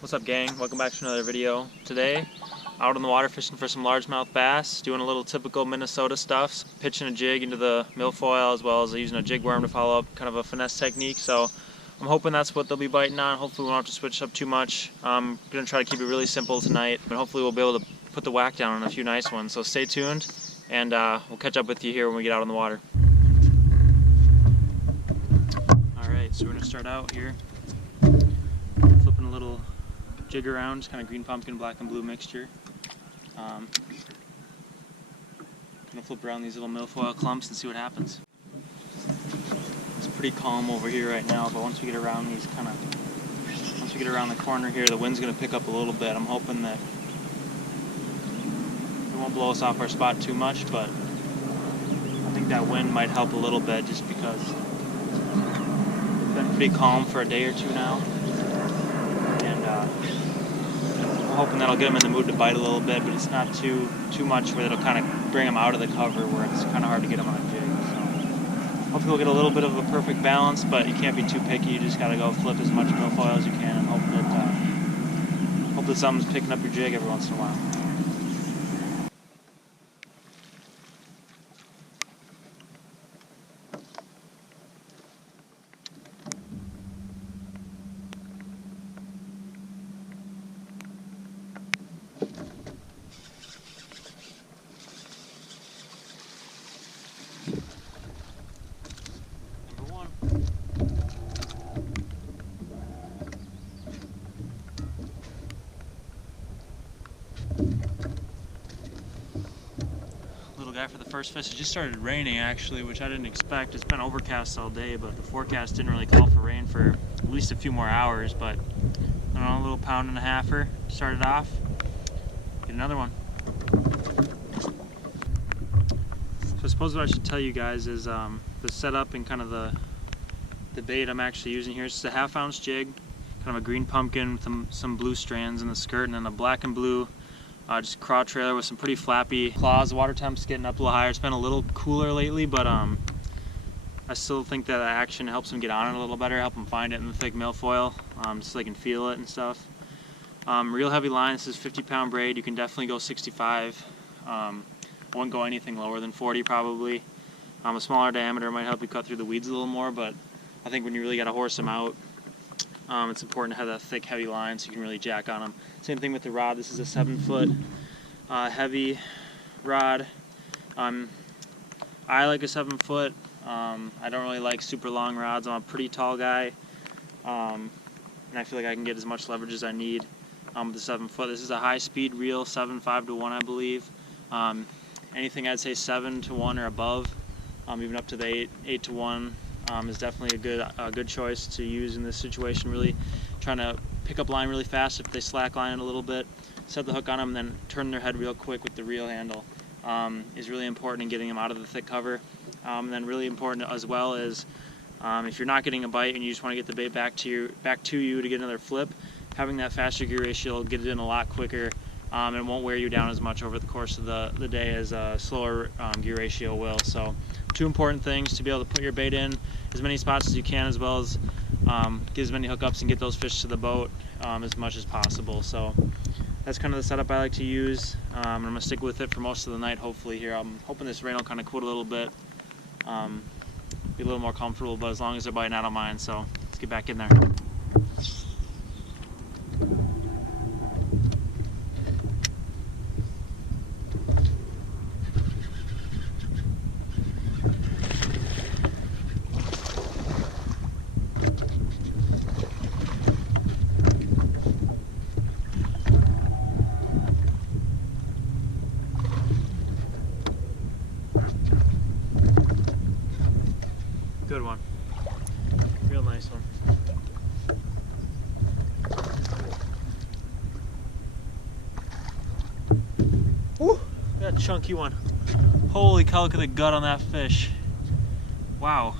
What's up, gang? Welcome back to another video. Today, out on the water fishing for some largemouth bass, doing a little typical Minnesota stuff, pitching a jig into the milfoil as well as using a jig worm to follow up, kind of a finesse technique. So I'm hoping that's what they'll be biting on. Hopefully we won't have to switch up too much. I'm going to try to keep it really simple tonight, and hopefully we'll be able to put the whack down on a few nice ones. So stay tuned, and we'll catch up with you here when we get out on the water. Alright, so we're going to start out here, flipping a little jig around, just kind of green pumpkin, black and blue mixture. Gonna flip around these little milfoil clumps and see what happens. It's pretty calm over here right now, but once we get around once we get around the corner here, the wind's gonna pick up a little bit. I'm hoping that it won't blow us off our spot too much, but I think that wind might help a little bit just because it's been pretty calm for a day or two now. I'm hoping that'll get them in the mood to bite a little bit, but it's not too much where it'll kind of bring them out of the cover where it's kind of hard to get them on a jig. So hopefully we'll get a little bit of a perfect balance, but you can't be too picky. You just got to go flip as much milfoil as you can and hope that something's picking up your jig every once in a while. For the first fish, it just started raining actually, which I didn't expect. It's been overcast all day, but the forecast didn't really call for rain for at least a few more hours. But I don't know, a little pound and a halfer started off. Get another one. So I suppose what I should tell you guys is the setup and kind of the bait I'm actually using here. It's just a 1/2 ounce jig, kind of a green pumpkin with some blue strands in the skirt, and then a black and blue just craw trailer with some pretty flappy claws. The water temp's getting up a little higher. It's been a little cooler lately, but I still think that action helps them get on it a little better, help them find it in the thick milfoil, so they can feel it and stuff. Real heavy line. This is 50-pound braid. You can definitely go 65. I wouldn't go anything lower than 40 probably. A smaller diameter might help you cut through the weeds a little more, but I think when you really got to horse them out, it's important to have that thick, heavy line so you can really jack on them. Same thing with the rod. This is a 7-foot heavy rod. I like a 7-foot. I don't really like super long rods. I'm a pretty tall guy, and I feel like I can get as much leverage as I need with the 7-foot. This is a high-speed reel, 7.5-to-1, I believe. Anything I'd say 7-to-1 or above, even up to the 8-to-1. Is definitely a good choice to use in this situation. Really trying to pick up line really fast if they slack line it a little bit, set the hook on them, and then turn their head real quick with the reel handle is really important in getting them out of the thick cover. And then really important as well is if you're not getting a bite and you just want to get the bait back to you to get another flip, having that faster gear ratio will get it in a lot quicker. And it won't wear you down as much over the course of the day as a slower gear ratio will. So 2 important things: to be able to put your bait in as many spots as you can, as well as get as many hookups and get those fish to the boat as much as possible. So that's kind of the setup I like to use. I'm going to stick with it for most of the night, hopefully here. I'm hoping this rain will kind of cool it a little bit, be a little more comfortable, but as long as they're biting, I don't mind. So let's get back in there. Good one. Real nice one. Woo! That chunky one. Holy cow, look at the gut on that fish. Wow.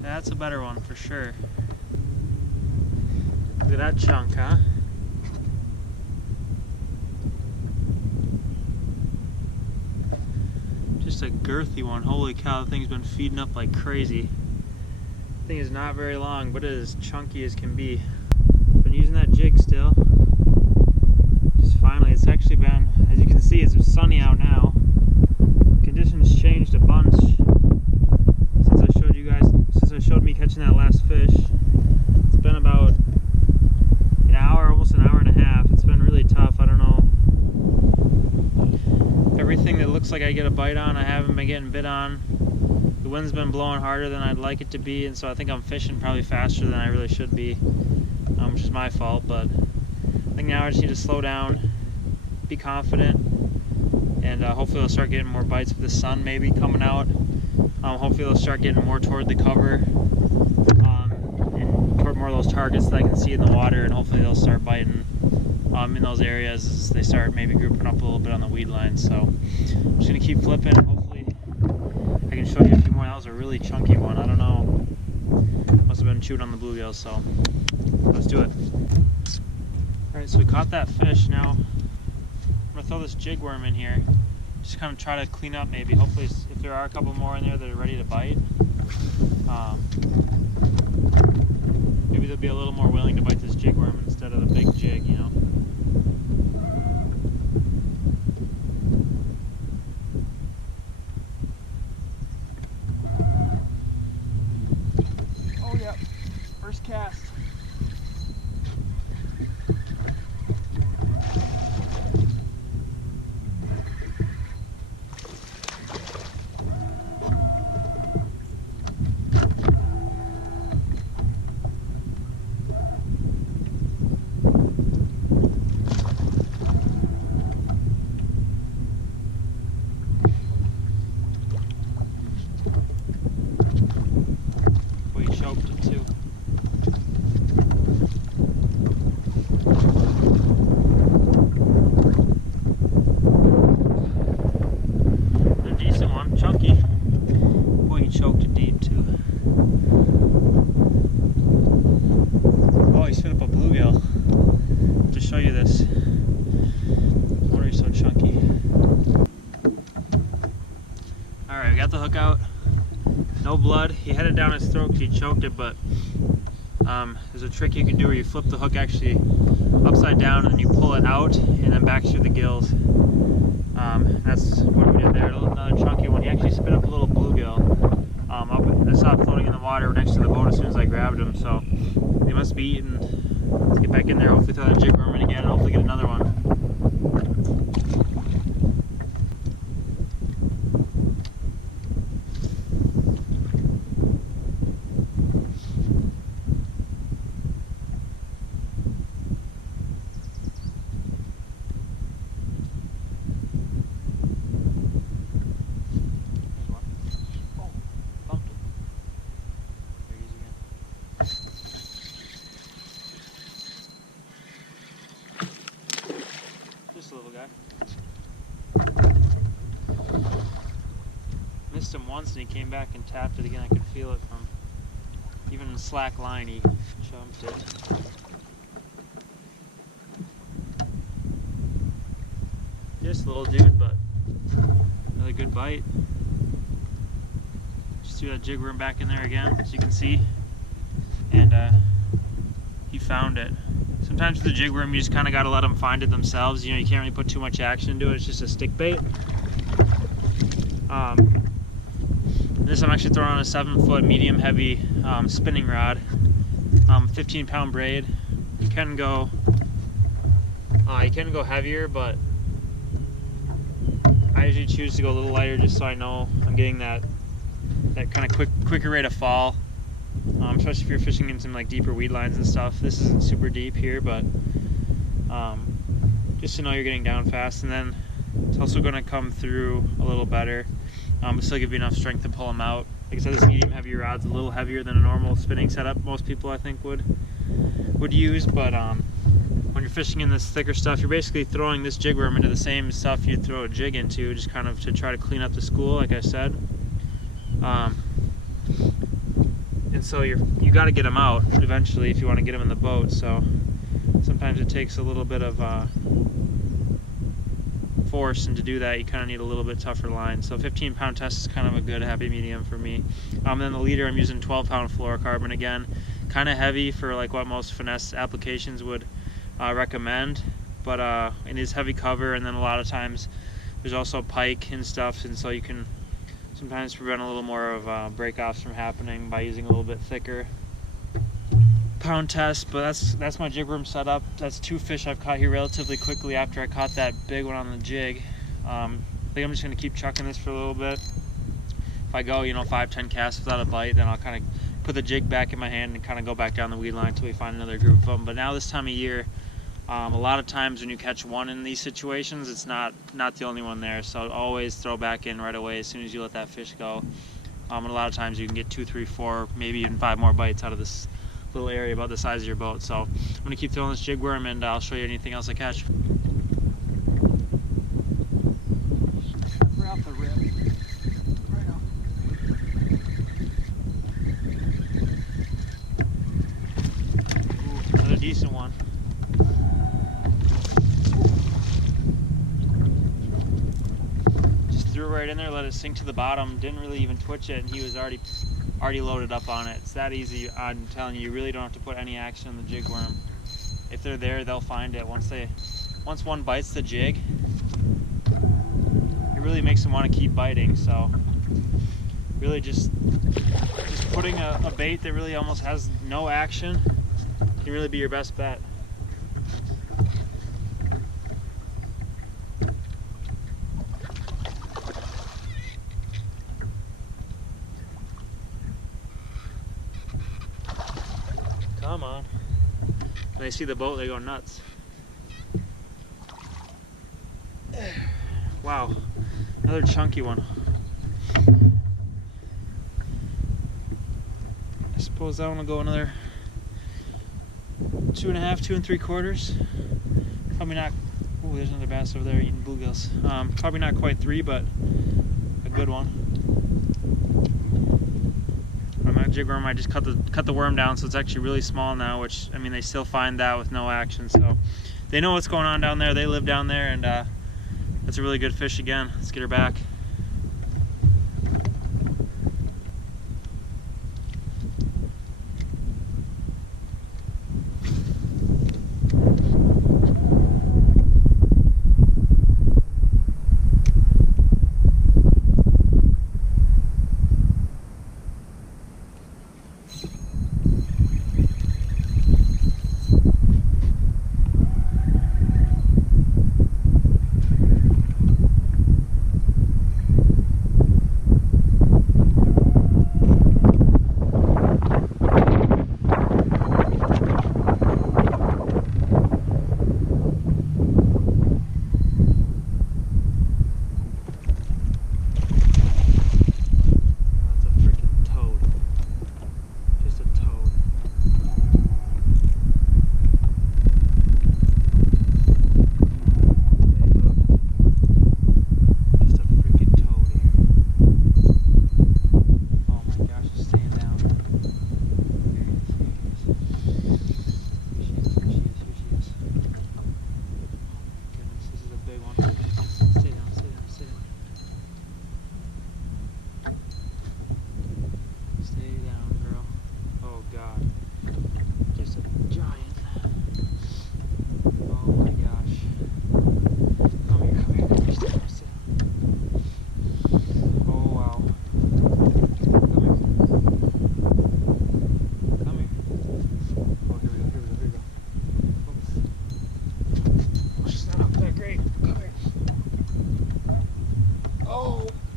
That's a better one for sure. Look at that chunk, huh? Just a girthy one. Holy cow, the thing's been feeding up like crazy. The thing is not very long, but it is chunky as can be. using that jig still. Just finally, it's actually been, as you can see, it's sunny out now. Conditions changed a bunch since I showed you guys, since I showed me catching that last fish. It's been about an hour, almost an hour and a half. It's been really tough. I don't know. Everything that looks like I get a bite on, I haven't been getting bit on. The wind's been blowing harder than I'd like it to be, and so I think I'm fishing probably faster than I really should be, which is my fault. But I think now I just need to slow down, be confident, and hopefully I'll start getting more bites with the sun maybe coming out. Hopefully they'll start getting more toward the cover, and toward more of those targets that I can see in the water, and hopefully they'll start biting in those areas as they start maybe grouping up a little bit on the weed line. So I'm just going to keep flipping. Hopefully I can show you a few more. That was a really chunky one. I don't know. Must have been chewed on the bluegills, so let's do it. Alright, so we caught that fish. Now I'm going to throw this jig worm in here. Just kind of try to clean up maybe. Hopefully if there are a couple more in there that are ready to bite, maybe they'll be a little more willing to bite this jig worm instead of the big jig, you know. Oh yeah, first cast. Show you this. No wonder he's so chunky. Alright, we got the hook out. No blood. He had it down his throat because he choked it, but there's a trick you can do where you flip the hook actually upside down and you pull it out and then back through the gills. That's what we did there. Another chunky one. He actually spit up a little bluegill. I saw it floating in the water next to the boat as soon as I grabbed him, so they must be eating. Let's get back in there, hopefully throw that jig worm in again, and hopefully get another one. Just a little guy. Missed him once and he came back and tapped it again. I could feel it from even the slack line, he jumped it. Just a little dude, but another good bite. Just threw that jig worm back in there again, as you can see, and he found it. Sometimes with the jig worm, you just kind of got to let them find it themselves. You know, you can't really put too much action into it. It's just a stick bait. This I'm actually throwing on a 7-foot medium heavy spinning rod, 15-pound braid. You can go heavier, but I usually choose to go a little lighter just so I know I'm getting that kind of quicker rate of fall. Especially if you're fishing in some like deeper weed lines and stuff. This isn't super deep here, but just to know you're getting down fast, and then it's also going to come through a little better, but still give you enough strength to pull them out. Like I said, this medium heavy rod's a little heavier than a normal spinning setup most people I think would use, but when you're fishing in this thicker stuff, you're basically throwing this jig worm into the same stuff you'd throw a jig into, just kind of to try to clean up the school, like I said. And so you got to get them out eventually if you want to get them in the boat. So sometimes it takes a little bit of force, and to do that you kind of need a little bit tougher line. So 15-pound test is kind of a good happy medium for me. Then the leader, I'm using 12-pound fluorocarbon again, kind of heavy for like what most finesse applications would recommend, but it is heavy cover, and then a lot of times there's also pike and stuff, and so you can sometimes prevent a little more of break-offs from happening by using a little bit thicker pound test. But that's my jig worm setup. That's 2 fish I've caught here relatively quickly after I caught that big one on the jig. I think I'm just going to keep chucking this for a little bit. If I go 5-10 casts without a bite, then I'll kind of put the jig back in my hand and kind of go back down the weed line until we find another group of them. But now this time of year, a lot of times when you catch one in these situations, it's not the only one there, so always throw back in right away as soon as you let that fish go. And a lot of times you can get 2, 3, 4, maybe even 5 more bites out of this little area about the size of your boat. So I'm going to keep throwing this jig worm, and I'll show you anything else I catch. Right off the rip. Right off. Ooh, another decent one. Threw it right in there, let it sink to the bottom, didn't really even twitch it, and he was already loaded up on it. It's that easy. I'm telling you, you really don't have to put any action on the jig worm. If they're there, they'll find it. Once one bites the jig, it really makes them want to keep biting. So really just putting a bait that really almost has no action can really be your best bet. Come on. When they see the boat, they go nuts. Wow, another chunky one. I suppose I want to go another 2.5, 2 3/4. Probably not. Oh, there's another bass over there eating bluegills. Probably not quite 3, but a good one. My jig worm, I just cut the worm down, so it's actually really small now, which, I mean, they still find that with no action, so they know what's going on down there. They live down there, and that's a really good fish again. Let's get her back.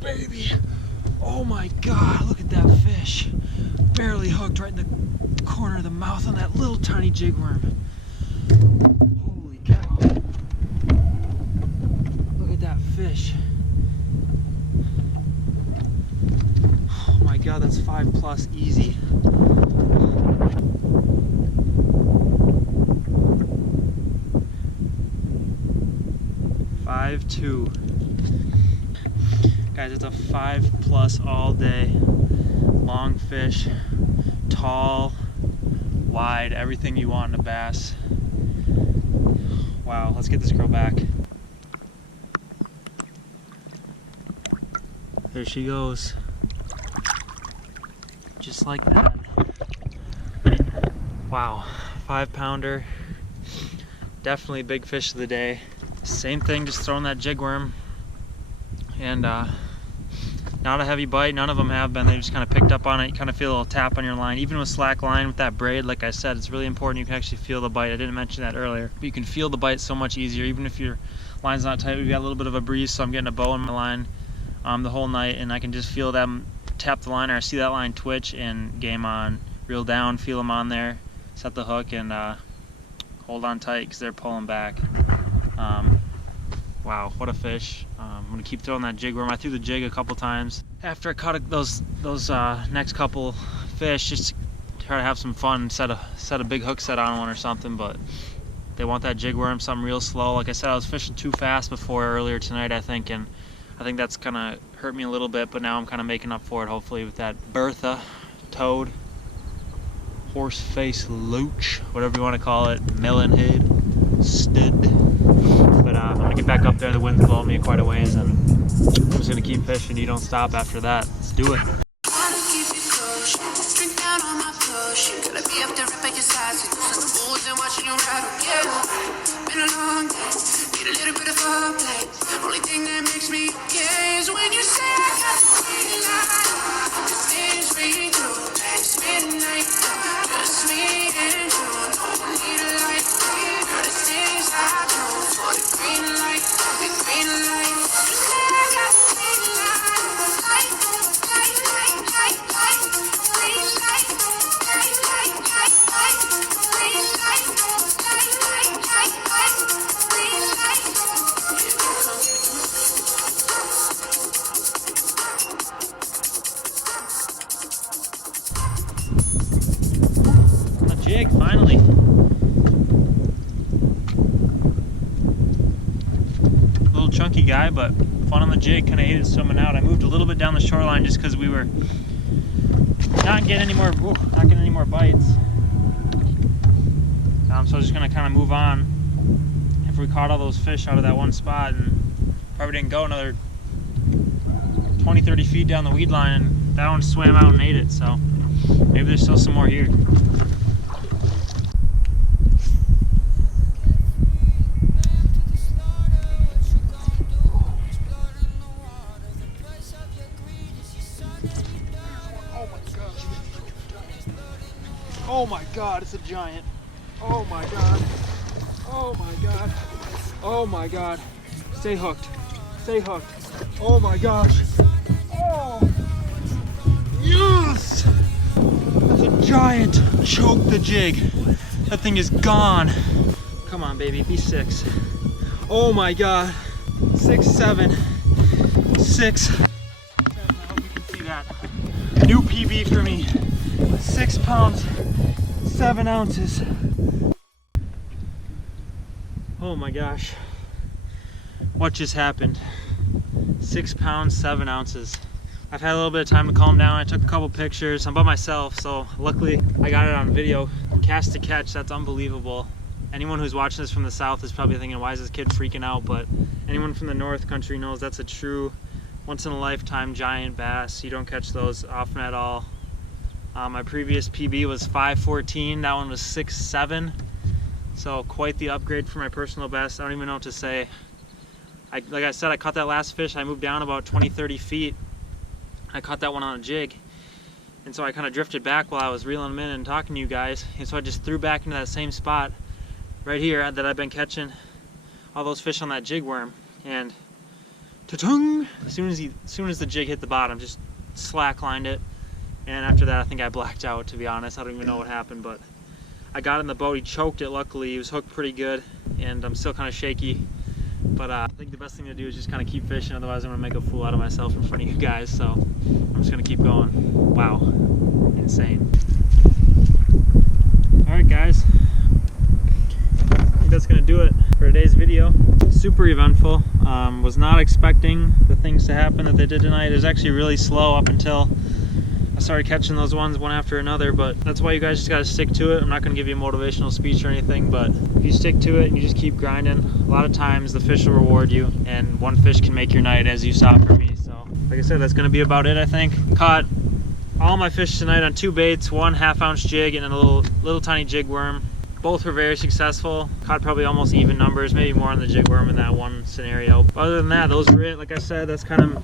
Baby, oh my god, look at that fish. Barely hooked right in the corner of the mouth on that little tiny jig worm. Holy cow. Look at that fish. Oh my god, that's 5+ easy. Five, 2. Guys, it's a 5+ all day. Long fish, tall, wide, everything you want in a bass. Wow, let's get this girl back. There she goes. Just like that. Wow, 5-pounder. Definitely big fish of the day. Same thing, just throwing that jig worm. And not a heavy bite, none of them have been. They just kind of picked up on it. You kind of feel a little tap on your line. Even with slack line, with that braid, like I said, it's really important you can actually feel the bite. I didn't mention that earlier, but you can feel the bite so much easier, even if your line's not tight. We've got a little bit of a breeze, so I'm getting a bow in my line the whole night, and I can just feel them tap the line, or I see that line twitch, and game on. Reel down, feel them on there, set the hook, and hold on tight because they're pulling back. Wow, what a fish. I'm gonna keep throwing that jig worm. I threw the jig a couple times after I caught those next couple fish, just to try to have some fun, set a big hook set on one or something, but they want that jig worm, something real slow. Like I said, I was fishing too fast before earlier tonight, I think, and I think that's kind of hurt me a little bit, but now I'm kind of making up for it, hopefully, with that Bertha, toad, horse face loach, whatever you want to call it, melon head, stud. But I'm gonna get back up there. The wind's blowing me quite a ways, and I'm just gonna keep fishing. You don't stop after that. Let's do it. Only thing that makes me okay is when you say I got the green light. 'Cause it's me too. It's midnight. Just me and you. Don't need a light. Girl, the things I do for the green light. The green light. You say I got the green light. Light, light, light, light, light. Green light. Light, light, light, light. Green light. Light, light, light, light. Green light. Jig, finally. Little chunky guy, but fun on the jig. Kind of hated swimming out. I moved a little bit down the shoreline just because we were not getting any more bites. So I was just gonna kind of move on after we caught all those fish out of that one spot, and probably didn't go another 20-30 feet down the weed line, and that one swam out and ate it. So maybe there's still some more here. Oh my god, it's a giant. Oh my god. Oh my god. Oh my god. Stay hooked. Stay hooked. Oh my gosh. Oh. Yes! That's a giant. Choke the jig. That thing is gone. Come on, baby. Be 6. Oh my god. 6, 7. 6. I hope you can see that. New PB for me. 6 pounds. 7 ounces. Oh my gosh. What just happened? 6 pounds, 7 ounces. I've had a little bit of time to calm down. I took a couple pictures. I'm by myself, so luckily I got it on video. Cast to catch, that's unbelievable. Anyone who's watching this from the south is probably thinking, why is this kid freaking out? But anyone from the north country knows that's a true once in a lifetime giant bass. You don't catch those often at all. My previous PB was 5.14, that one was 6.7, so quite the upgrade for my personal best. I don't even know what to say. Like I said, I caught that last fish, I moved down about 20-30 feet. I caught that one on a jig, and so I kind of drifted back while I was reeling them in and talking to you guys, and so I just threw back into that same spot right here that I've been catching all those fish on that jig worm, and ta-tung! As soon as the jig hit the bottom, just slacklined it. And after that, I think I blacked out, to be honest. I don't even know what happened, but I got in the boat. He choked it, luckily. He was hooked pretty good, and I'm still kind of shaky. But I think the best thing to do is just kind of keep fishing, otherwise I'm going to make a fool out of myself in front of you guys. So I'm just going to keep going. Wow. Insane. Alright, guys. I think that's going to do it for today's video. Super eventful. Was not expecting the things to happen that they did tonight. It was actually really slow up until I started catching those ones one after another, but that's why you guys just got to stick to it. I'm not going to give you a motivational speech or anything, but if you stick to it and you just keep grinding, a lot of times the fish will reward you, and one fish can make your night, as you saw for me. So like I said, that's going to be about it, I think. Caught all my fish tonight on 2 baits, 1 1/2-ounce jig and a little tiny jig worm. Both were very successful. Caught probably almost even numbers, maybe more on the jig worm in that one scenario. But other than that, those were it. Like I said, that's kind of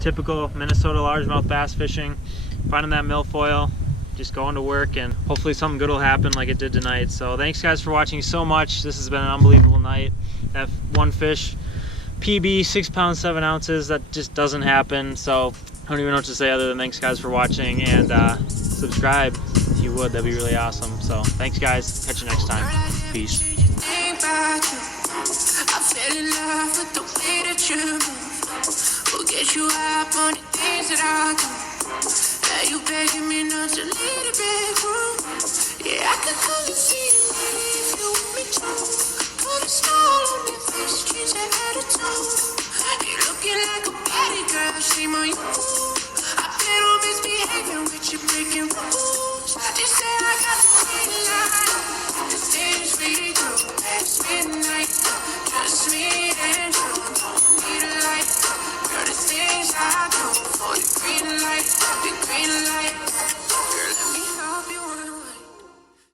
typical Minnesota largemouth bass fishing. Finding that milfoil, just going to work, and hopefully something good will happen like it did tonight. So thanks guys for watching so much. This has been an unbelievable night. That one fish, PB, 6 pounds 7 ounces, that just doesn't happen. So I don't even know what to say other than thanks guys for watching, and subscribe if you would, that'd be really awesome. So thanks guys, catch you next time. Peace. I fell in love with the way that you move. We'll get you up on the things that I do. Now you begging me not to leave the bedroom. Yeah, I could come and see you if you want me to. Put a smile on your face, change that attitude. You're looking like a body girl, shame on you. I've been on misbehaving with you, breaking rules. They say I got the green light. The things we do past midnight. Just me and you, don't need a light. Girl, the things I do for the green light. The green light.